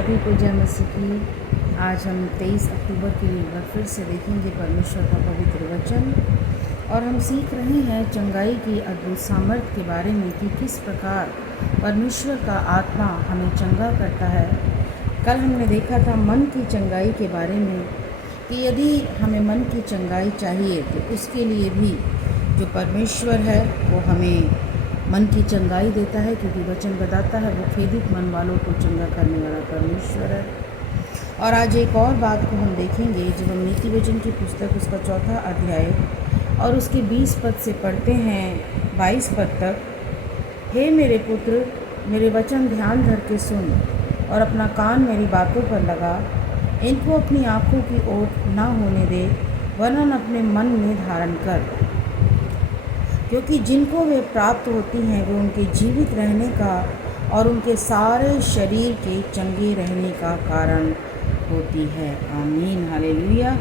सभी को जय मसीह की। आज हम 23 अक्टूबर के लिए एक बार फिर से देखेंगे परमेश्वर का पवित्र वचन, और हम सीख रहे हैं चंगाई की अद्भुत सामर्थ्य के बारे में कि किस प्रकार परमेश्वर का आत्मा हमें चंगा करता है। कल हमने देखा था मन की चंगाई के बारे में कि यदि हमें मन की चंगाई चाहिए तो उसके लिए भी जो परमेश्वर है वो हमें मन की चंगाई देता है, क्योंकि वचन बताता है वो खेदित मन वालों को चंगा करने वाला परमेश्वर है। और आज एक और बात को हम देखेंगे जब हम नीति वचन की पुस्तक उसका 4था अध्याय और उसके 20 पद से पढ़ते हैं 22 पद तक। हे मेरे पुत्र, मेरे वचन ध्यान धर के सुन और अपना कान मेरी बातों पर लगा। इनको अपनी आँखों की ओट ना होने दे, वरन अपने मन में धारण कर, क्योंकि जिनको वे प्राप्त होती हैं वे उनके जीवित रहने का और उनके सारे शरीर के चंगे रहने का कारण होती है। आमीन, हालेलुया।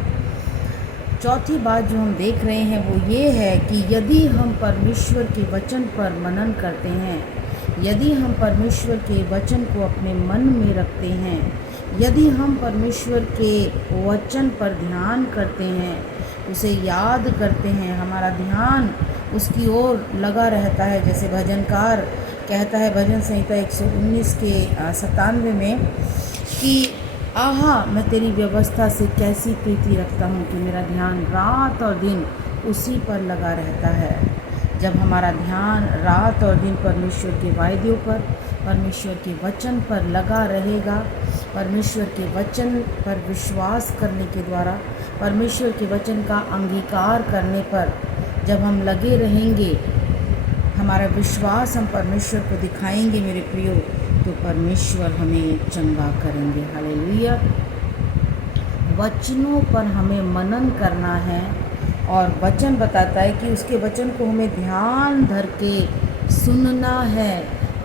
चौथी बात जो हम देख रहे हैं वो ये है कि यदि हम परमेश्वर के वचन पर मनन करते हैं, यदि हम परमेश्वर के वचन को अपने मन में रखते हैं, यदि हम परमेश्वर के वचन पर ध्यान करते हैं, उसे याद करते हैं, हमारा ध्यान उसकी ओर लगा रहता है। जैसे भजनकार कहता है भजन संहिता 119 के 97 में कि आहा, मैं तेरी व्यवस्था से कैसी प्रीति रखता हूँ कि मेरा ध्यान रात और दिन उसी पर लगा रहता है। जब हमारा ध्यान रात और दिन परमेश्वर के वायदों पर, परमेश्वर के वचन पर लगा रहेगा, परमेश्वर के वचन पर विश्वास करने के द्वारा, परमेश्वर के वचन का अंगीकार करने पर जब हम लगे रहेंगे, हमारा विश्वास हम परमेश्वर को दिखाएंगे मेरे प्रियो, तो परमेश्वर हमें चंगा करेंगे। हालेलुया। वचनों पर हमें मनन करना है, और वचन बताता है कि उसके वचन को हमें ध्यान धर के सुनना है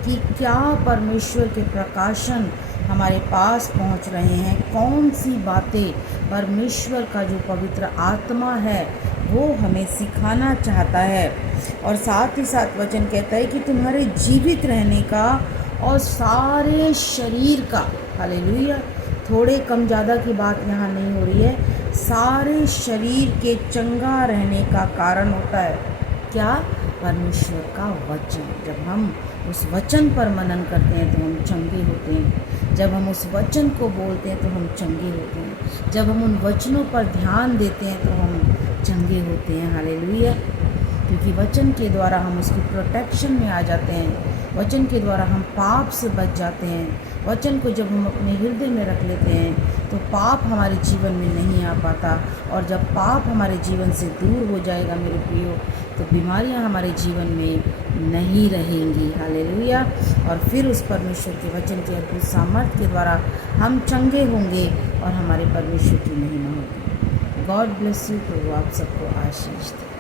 कि क्या परमेश्वर के प्रकाशन हमारे पास पहुंच रहे हैं, कौन सी बातें परमेश्वर का जो पवित्र आत्मा है वो हमें सिखाना चाहता है। और साथ ही साथ वचन कहता है कि तुम्हारे जीवित रहने का और सारे शरीर का, हालेलुया, थोड़े कम ज़्यादा की बात यहाँ नहीं हो रही है, सारे शरीर के चंगा रहने का कारण होता है क्या? परमेश्वर का वचन। जब हम उस वचन पर मनन करते हैं तो हम चंगे होते हैं। जब हम उस वचन को बोलते हैं तो हम चंगे होते हैं। जब हम उन वचनों पर ध्यान देते हैं तो हम चंगे होते हैं। हालेलुया। क्योंकि वचन के द्वारा हम उसकी प्रोटेक्शन में आ जाते हैं, वचन के द्वारा हम पाप से बच जाते हैं। वचन को जब हम अपने हृदय में रख लेते हैं तो पाप हमारे जीवन में नहीं आ पाता, और जब पाप हमारे जीवन से दूर हो जाएगा मेरे प्रियो, तो बीमारियां हमारे जीवन में नहीं रहेंगी। हालेलुया। और फिर उस परमेश्वर के वचन के अद्भुत सामर्थ्य के द्वारा हम चंगे होंगे और हमारे परमेश्वर की महिमा होगी। God bless you. तो आप सबको आशीष दे।